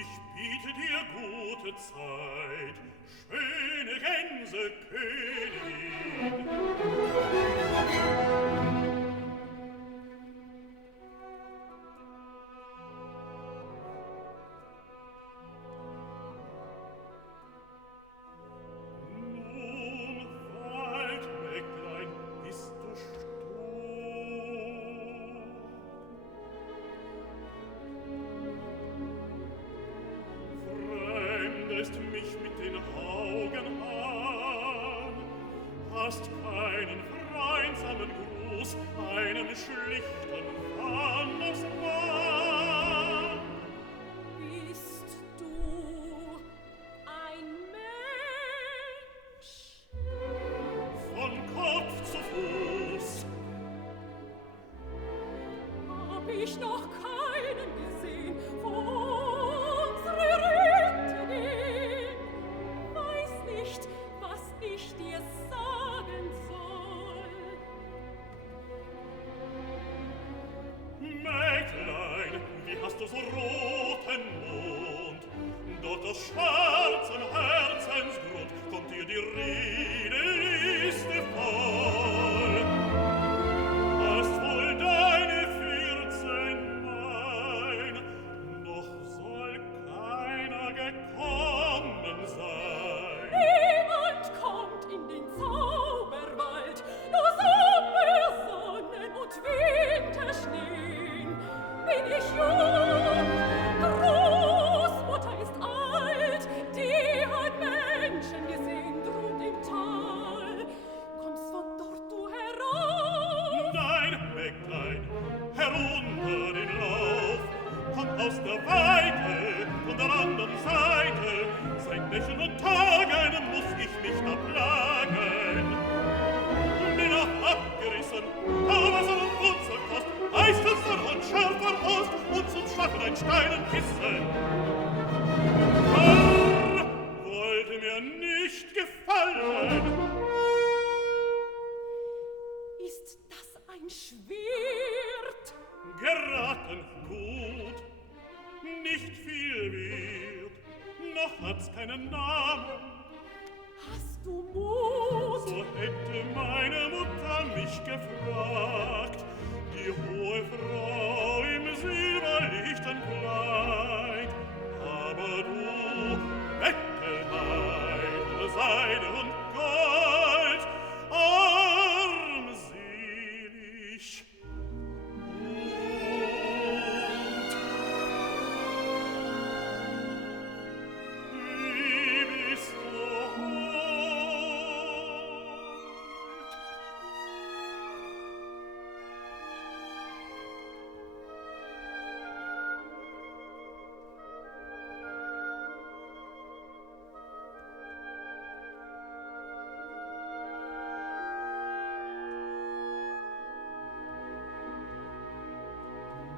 Ich biete dir gute Zeit, schöne Gänsekönigin. Mich mit den Augen an, hast keinen freundsamen Gruß, einen schlichten Wandersmann. Bist du ein Mensch? Von Kopf zu Fuß. Hab ich noch keinen gesehen, wo unsere Ritte gehen? Weiß nicht, was ich dir sagen soll. Mägdlein, wie hast du so roten Mund? Dort aus schwarzem Herzensgrund kommt dir die Redeliste voll. Hast wohl deine 14 mein, noch soll keiner gekommen sein. Niemand kommt in den Zauberwald, nur Sommersonnen und Winterschneen. Bin ich jung, Großmutter ist alt, die hat Menschen gesehen drum im Tal. Kommst von dort du herauf? Nein, Mägdlein, herunter den Lauf, komm aus der Weite, von der anderen Seite, seit Nächten und Tagen muß ich mich da plagen. Bin auch abgerissen, aber so ein Wurzelkost, heißt es von und scharf von Ost und zum Schaffen ein Steinenkissen. Wollte mir nicht gefallen. Ist das ein Schwert? Geraten gut, nicht viel wert, noch hat's keinen Namen. Hast du Mut? So hätte meine Mutter mich gefragt, die hohe Frau im silberlichten Kleid. Aber du, Bettelmeidl, Seide und Gold, armselig wie bist du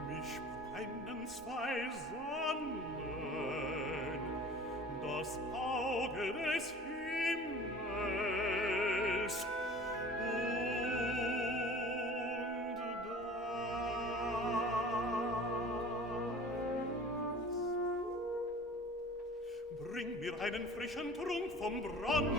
Mich brennen zwei Sonnen, das Auge des Himmels und das. Bring mir einen frischen Trunk vom Brunnen.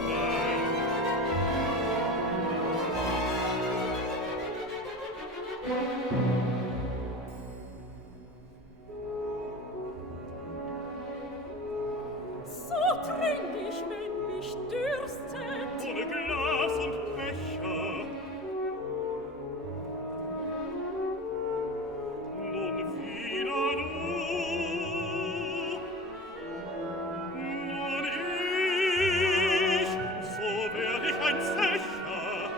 So trink ich, wenn mich dürstet. Ohne Glas und Becher. Nun wieder du. Nun ich, so werd ich ein Zecher.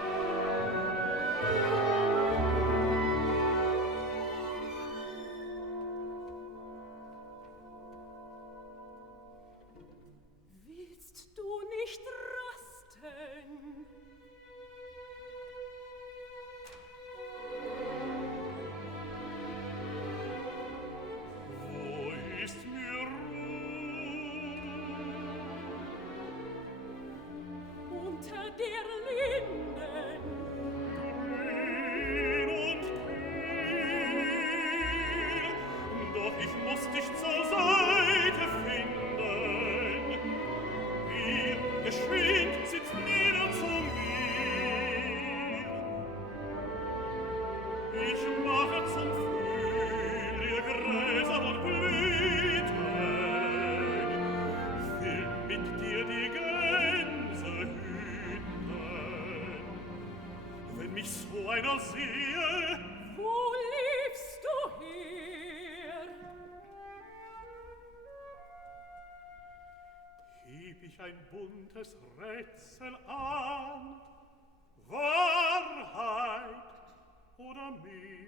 Willst du nicht rasten? Wo ist mir Ruhe? Unter der Linden. Grün und kühl, doch ich muß dich zur Seite da sehe. Wo liefst du her? Heb ich ein buntes Rätsel an, Wahrheit oder mich?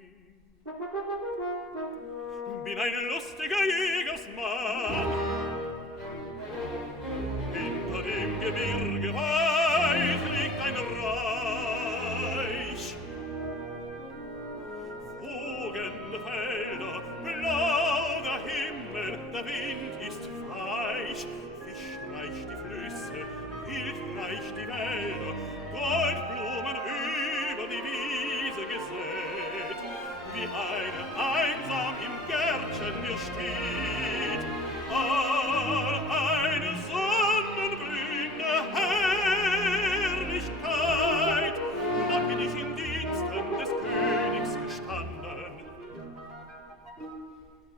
Bin ein lustiger Jägersmann, hinter dem Gebirge weit liegt ein Reich. Wogende Felder, blau der Himmel, der Wind ist weich. Fisch reicht die Flüsse, Wild reicht die Wälder, Goldblumen über die Wiese gesät. Wie eine einsam im Gärtchen mir steht,